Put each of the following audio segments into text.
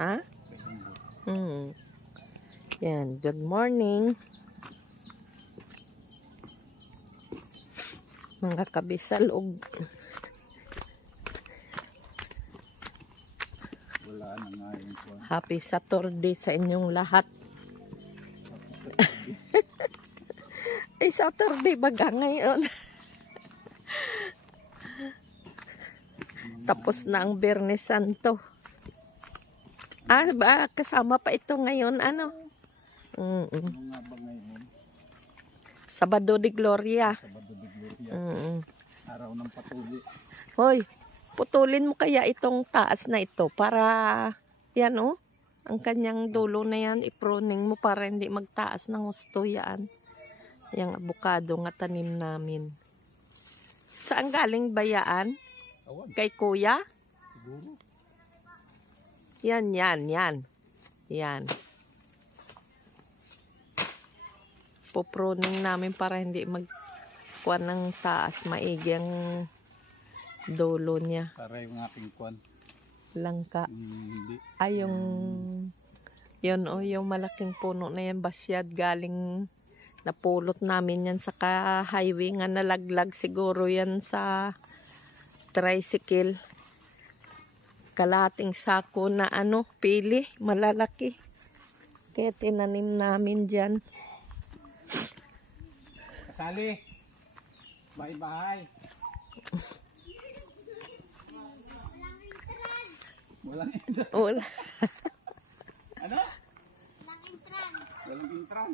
Ha? Yan, good morning. Mga kabisalog. Wala na nga yun po. Happy Saturday sa inyong lahat. Ay, Saturday baga ngayon. Tapos na ang Biyernes Santo. Ba, kasama pa ito ngayon, ano? Ano nga ba ngayon? Sabado de Gloria. Sabado de Gloria. Araw ng patuli. Hoy, putulin mo kaya itong taas na ito para, yan oh, ang kanyang dulo na yan, ipruning mo para hindi magtaas ng gusto yan. Yung abukado nga tanim namin. Saan galing bayaan? Kay kuya? Siguro. Yan. Pupruning namin para hindi magkuha ng taas. Maigi ang dulo niya. Para yung aking kwan. Langka. Hindi. Ay, yun oh, yung malaking puno na yan, basyad, galing, napulot namin yan sa highway nga nalaglag siguro yan sa tricycle. Kalating sako na ano, pili, malalaki. Kaya tinanim namin dyan. Kasali. Bahay-bahay. Walang intran. Wala. Ano? Walang intran.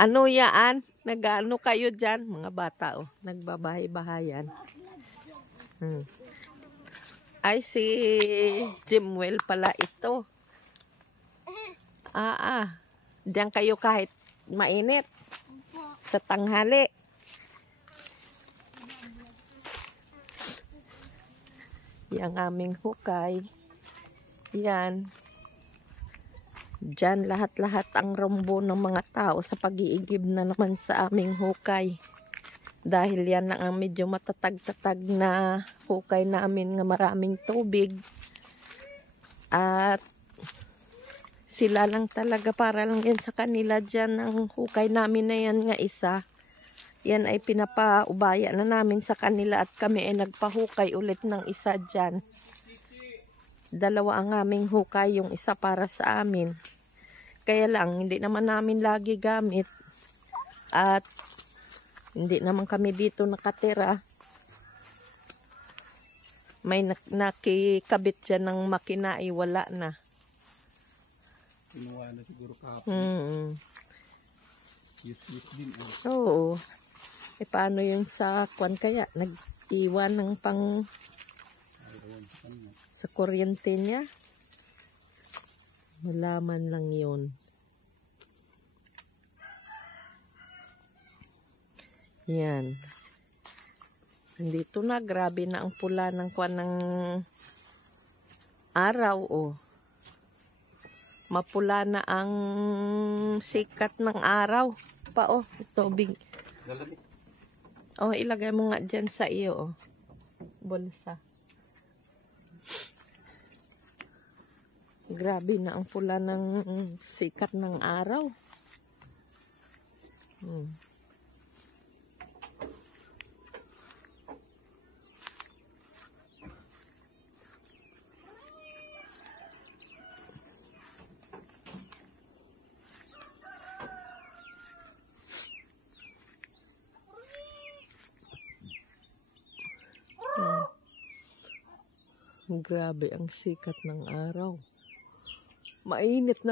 Ano yaan? Nag-ano kayo dyan? Mga bata oh, nagbabahay-bahayan. Ay, si Jimwell pala ito. Diyan kayo kahit mainit. Sa tanghali. Yang aming hukay. Yan. Diyan lahat-lahat ang rumbo ng mga tao sa pag-iigib na naman sa aming hukay. Dahil yan ang medyo matatag-tatag na hukay namin nga maraming tubig. At sila lang talaga, para lang yan sa kanila dyan. Ang hukay namin na yan nga isa. Yan ay pinapaubaya na namin sa kanila at kami ay nagpahukay ulit ng isa dyan. Dalawa ang aming hukay, yung isa para sa amin. Kaya lang, hindi naman namin lagi gamit. At hindi naman kami dito nakatira. May nakikabit dyan ng makina ay wala na. Kinuha na siguro kahapon. Useless din. Oo. E paano yun sa kwan kaya? Nag-iwan ng pang sa kuryente niya? Malaman lang yun. Yan. Dito na, grabe na ang pula ng kwan ng araw, oh. Mapula na ang sikat ng araw. Pa, oh, tubig. Oh, ilagay mo nga dyan sa iyo, oh. Bulsa. Grabe na ang pula ng sikat ng araw. Grabe ang sikat ng araw. Mainit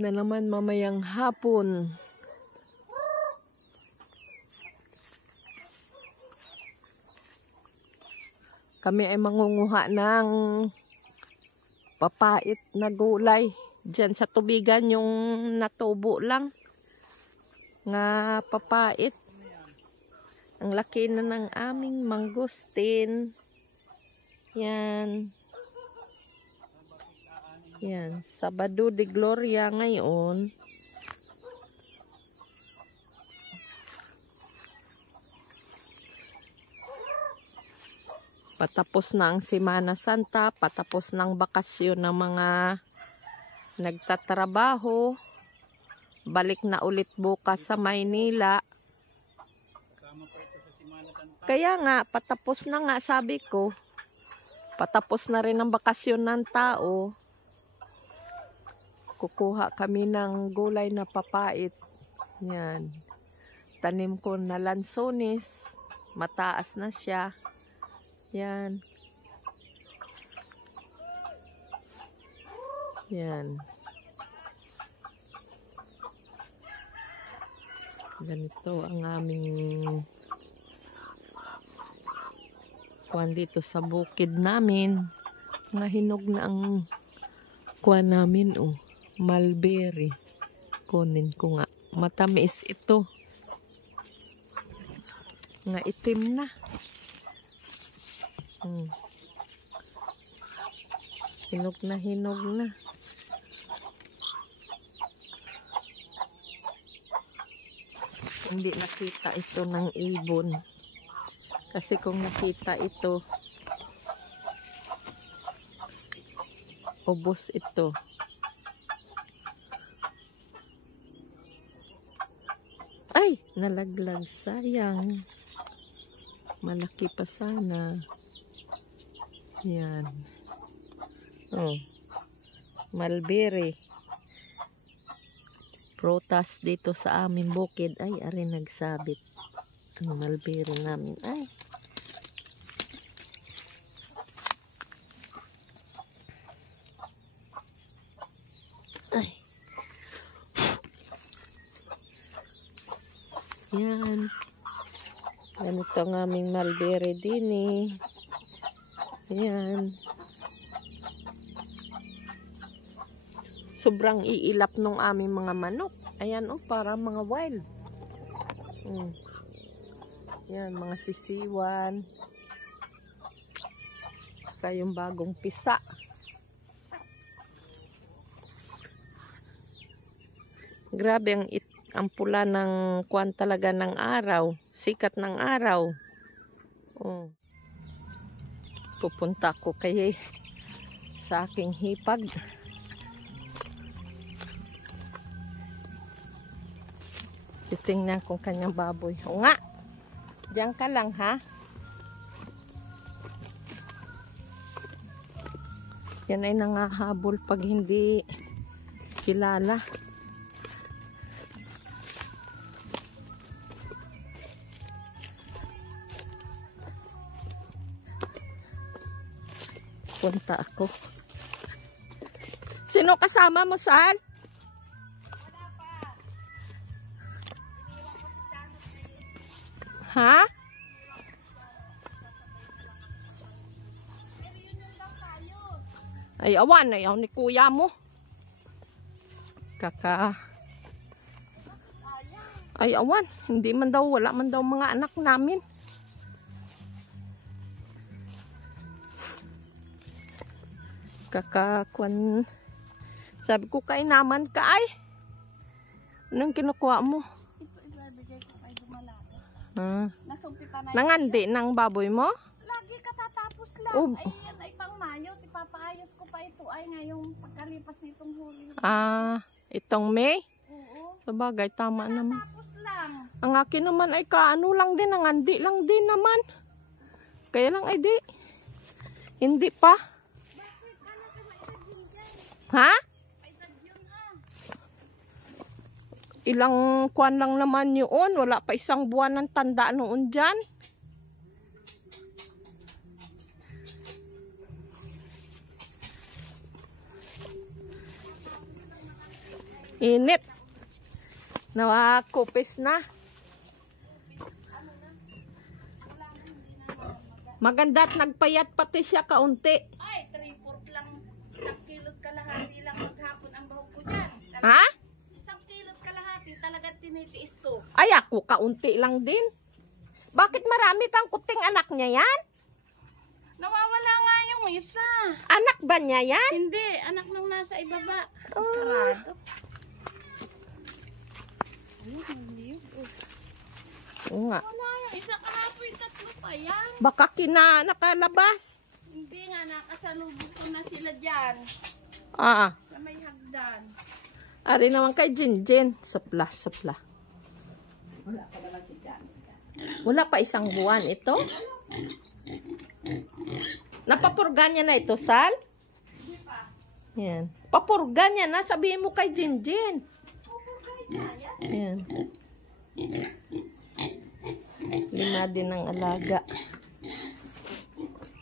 na naman mamayang hapon. Kami ay mangunguha ng papait na gulay. Diyan sa tubigan yung natubo lang. Nga papait. Ang laki na ng aming mangustin. Yan. Yan. Sabado de Gloria ngayon. Patapos na ang Semana Santa, patapos ng bakasyon ng mga nagtatrabaho. Balik na ulit bukas sa Maynila. Kaya nga, patapos na nga sabi ko. Patapos na rin ang bakasyon ng tao. Kukuha kami ng gulay na papait. Yan. Tanim ko na lansones. Mataas na siya. Yan. Yan. Ganito ang aming kuwan dito sa bukid namin. Mga hinog na ang kuwan namin, oh. Mulberry. Kunin ko nga. Matamis ito. Nga itim na. Hinog na, hinog na. Hindi nakita ito ng ibon. Kasi kung nakita ito, ubos ito. Ay, nalaglag. Sayang. Malaki pa sana. Yan. Oh. Mulberry. Prutas dito sa amin bukid. Ay, ari nagsabit. Ang mulberry namin. Ay. Ay. Yan. Ganito ang aming mulberry din eh. Yan. Sobrang iilap nung aming mga manok. Ayan oh, para mga wild. Yan, mga sisiwan. Saka yung bagong pisa. Grabe ang pula ng kuwan talaga ng araw. Sikat ng araw. Oh. Pupunta ko kay sa aking hipag. Titingnan kung kanyang baboy. O nga. Diyan ka lang ha. Yan ay nangahabol pag hindi kilala. Punta ako. Sino kasama mo, Sal? Ha? Ay, awan na yaw ni kuya mo. Ay, awan. Hindi man daw, wala man daw mga anak namin. Kwan. Sabi ko kay naman ka ay. Anong kinukuha mo? Nangandi ng baboy mo? Lagi katatapos lang. Oh. Ay, yan ay pang Mayo. Ipapaayos ko pa ito ay ngayong pagkalipas nitong huli. Itong May? Oo. Sabagay, tama naman. Tapos lang. Ang akin naman ay kaano lang din, nangandi lang din naman. Kaya lang ay di. Hindi pa. Bakit? Ano ka maitagin dyan? Ha? Ay, tagyun ah. Ilang kuwan lang naman yun. Wala pa isang buwan ng tanda noon dyan. Init. Nawakupis na. Maganda at nagpayat pati siya kaunti. Ay, 3/4 lang. 1 kilot kalahati lang maghapon ang bahog ko dyan. Ha? 1 kilot kalahati talaga tinitiis to. Ay, ako kaunti lang din. Bakit marami kang kuting anak niya yan? Nawawala nga yung isa. Anak ba niya yan? Hindi, anak nung nasa ibaba. Oh. Sarado. Ayun, hindi yun. Oo nga. Wala yung isa kahapon, tatlo pa yan. Baka nakalabas. Hindi nga, nakasalubog ko na sila dyan. Sa may hagdan. Ari naman kay Jinjin. Supla. Wala pa naman si Jan. Wala pa isang buwan ito. Napapurga niya na ito, Sal? Hindi pa. Yan. Papurga niya na. Sabihin mo kay Jinjin. Yan. 5 din ang alaga.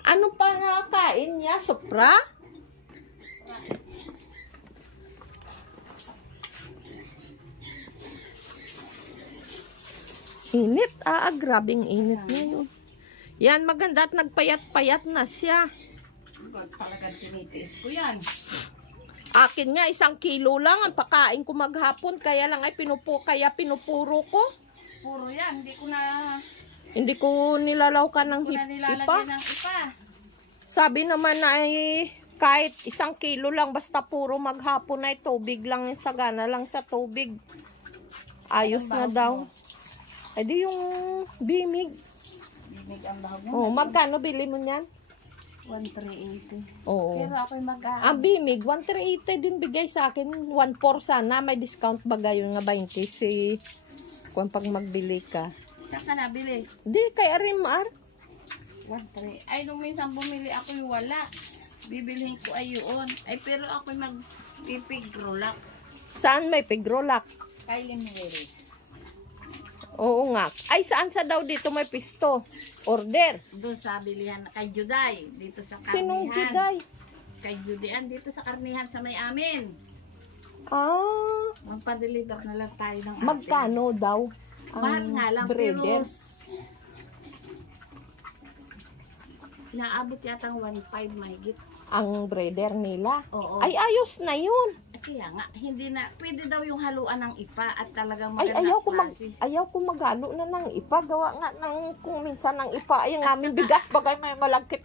Ano pa nakain niya? Supra? Init. Grabing init ngayon. Yan, maganda at nagpayat-payat na siya. Talagang tinitiis ko yan. Akin nga, 1 kilo lang ang pakain ko maghapon. Kaya lang ay pinupuro ko. Puro yan, Hindi ko nilalawkan ng nilalagay ipa. ng ipa. Sabi naman ay kahit 1 kilo lang, basta puro maghapon ay tubig lang, sagana lang sa tubig. Ayos na daw. Ay di yung bimig. Bimig ang bahog mo. Oh, magkano bili mo niyan? 1,380. Oo. Pero ako'y Ang bimig, 1,380 din bigay sa akin. 1,400 sana. May discount bagay yung nga 20. Kung pag magbili ka. Saan ka nabili? Di, kay Arimar. 1,3. Ay, nung minsan bumili ako'y wala. Bibilhin ko ay yun. Ay, pero ako'y magpipigrolak. Saan may pigrolak? Kay Limuel. Oo nga. Ay, saan sa daw dito may pisto? Order. Doon sa bilihan kay Juday. Dito sa karnihan. Sinong Juday? Kay Judayan. Dito sa karnihan sa may amin. Magpa-deliver na lang tayo ng atin. Magkano daw? Mahal nga lang. Breeder. Pero naabot yata ang 1,500 mahigit. Ang breeder nila. Oo. Ay, ayos na yun. Kaya nga, hindi na, pwede daw yung haluan ng ipa at talagang Ay, maganda ayaw ko magalo na ng ipa. Gawa nga ng kung minsan ng ipa. Ay, ang aming bigas bagay may malagkit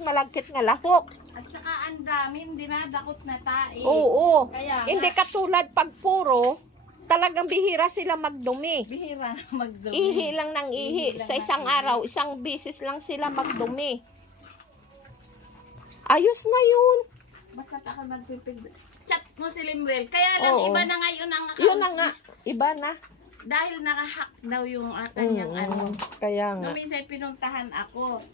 nga lahok. At saka ang dami, dinadakot na tae. Oo. Kaya nga, Hindi katulad pag puro, talagang bihira sila magdumi. bihira magdumi. Ihi lang ng ihi. Ihi lang Sa ng isang ihi. araw, isang bisis lang sila magdumi. Ayos na yun. Basta ako magpipig. Chat mo si Limuel. Kaya lang, Oo. iba na ngayon ang account. Yun na nga. Iba na. Dahil nakahack daw yung kanyang ano. Kaya nga. Nung minsan pinuntahan ako.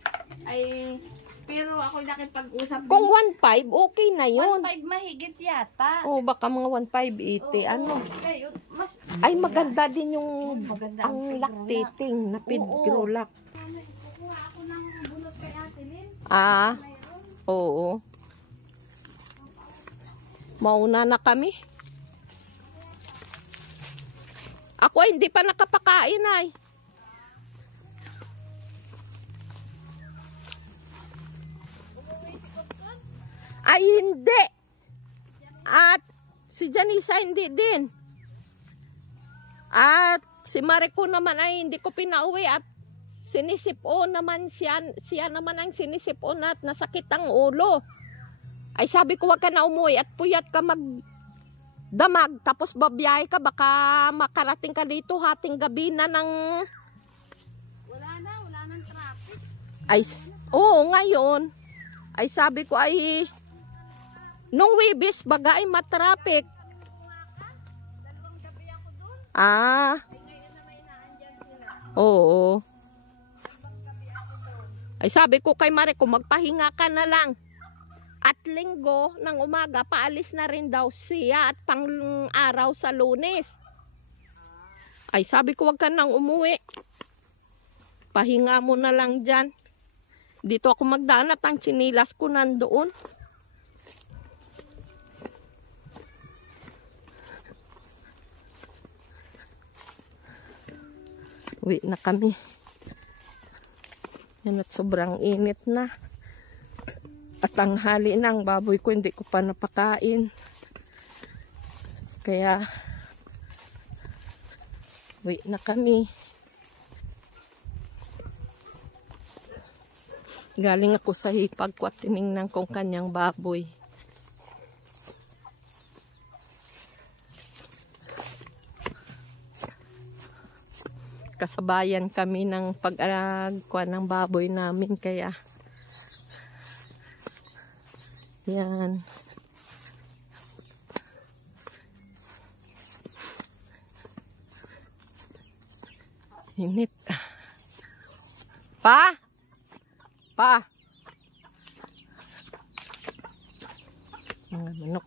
Ay, pero ako nakipag-usap. Kung 1.5, okay na yun. 1,500 mahigit yata. Oh, baka mga 1.580. Ano? Kayo, mas, Ay, maganda din yung maganda ang lactating na pigrolak. kukuha ako ng bunot kay Ate Lynn. Oo. Mauna na kami. Ako ay hindi pa nakapakain ay. Ay hindi. At si Janisa hindi din. At si Mariko naman ay hindi ko pinauwi at sinisipon naman siya naman ang sinisipon at nasakit ang ulo. Ay sabi ko wag ka na umuwi at puyat ka magdamag tapos babiyahe ka baka makarating ka dito hating gabi na ng Wala nang traffic. ay oo ngayon ay sabi ko ay nung Webes baga ay matraffic. Dalawang gabi ako doon. Ay Ngayon na may naandyan sila. oo. Dalawang gabi ako doon. Ay sabi ko kay Mariko magpahinga ka na lang. At linggo ng umaga, paalis na rin daw siya at pang araw sa Lunes. Ay, sabi ko wag ka nang umuwi. Pahinga mo na lang dyan. Dito ako magdaan at ang tsinilas ko nandoon. Uwi na kami. Yan at sobrang init na. At tanghali na ang baboy ko, hindi ko pa napakain. Kaya, uwi na kami. Galing ako sa hipag ko at tinignan kong kanyang baboy. nagkasabayan kami ng pag-kuha ng baboy namin, kaya yan. Init. Pa! Mga manok.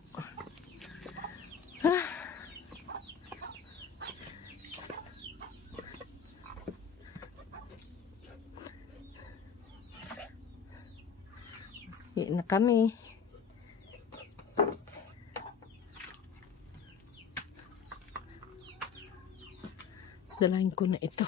Iyan na kami. Dalahin ko na ito.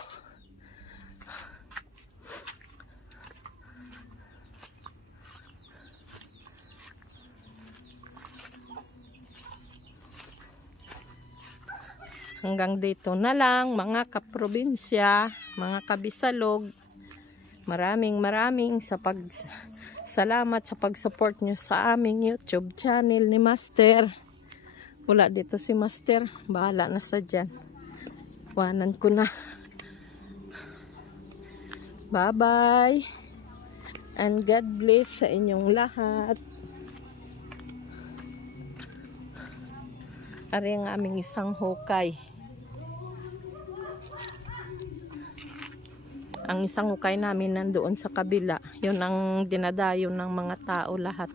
Hanggang dito na lang mga kaprobinsya, mga kabisalog. Maraming salamat sa pag-support nyo sa aming YouTube channel ni Master. Wala dito si Master, bahala na sa dyan. Wanan ko na. Bye bye and God bless sa inyong lahat. Ari ang aming isang hukay. Ang isang hukay namin nandoon sa kabila. Yun ang dinadayo ng mga tao lahat.